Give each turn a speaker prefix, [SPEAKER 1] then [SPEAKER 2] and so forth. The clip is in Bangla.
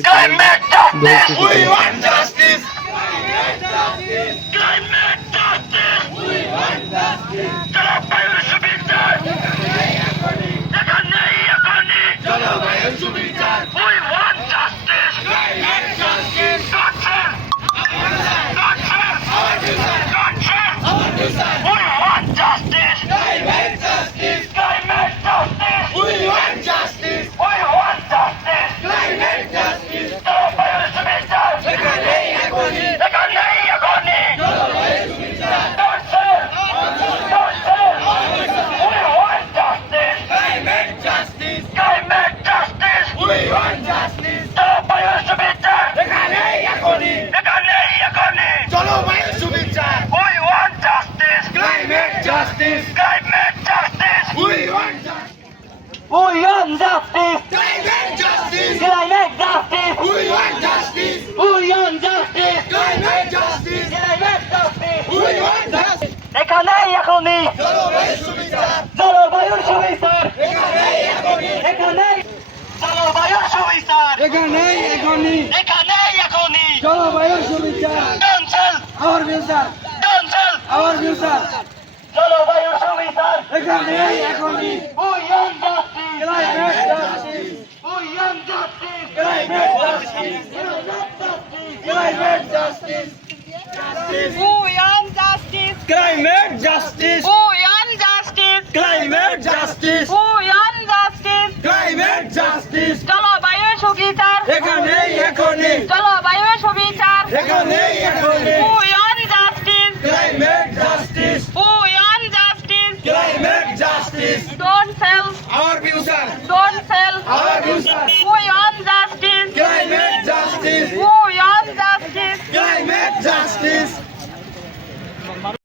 [SPEAKER 1] Climax up this, we want want justice! Justice. Climate justice! We want justice. We want justice! Climate justice. Climate justice! We want justice. এখানেই এখনই সুবিচার
[SPEAKER 2] জলবায়ুর সুবিচার
[SPEAKER 1] এখানেই এখনই
[SPEAKER 2] এখানেই জলবায়ুর সুবিচার
[SPEAKER 3] এখানেই এখনই
[SPEAKER 2] এখানেই এখনই
[SPEAKER 3] জলবায়ুর সুবিচার
[SPEAKER 2] cancel
[SPEAKER 3] our future
[SPEAKER 2] cancel
[SPEAKER 3] our future
[SPEAKER 2] জলবায়ুর সুবিচার
[SPEAKER 3] এখানেই এখনই
[SPEAKER 2] We want justice!
[SPEAKER 3] Climate justice
[SPEAKER 2] We want justice!
[SPEAKER 3] Justice justice
[SPEAKER 4] want justice.
[SPEAKER 3] Justice
[SPEAKER 4] We want justice.
[SPEAKER 3] Climate justice
[SPEAKER 4] We want justice.
[SPEAKER 3] Justice
[SPEAKER 4] জলবায়ুর সুবিচার
[SPEAKER 3] এখানেই এখনই
[SPEAKER 4] জলবায়ুর সুবিচার
[SPEAKER 3] এখানেই এখনই
[SPEAKER 4] want justice.
[SPEAKER 3] Climate justice
[SPEAKER 4] want justice.
[SPEAKER 3] Climate justice
[SPEAKER 4] Don't sell.
[SPEAKER 3] Our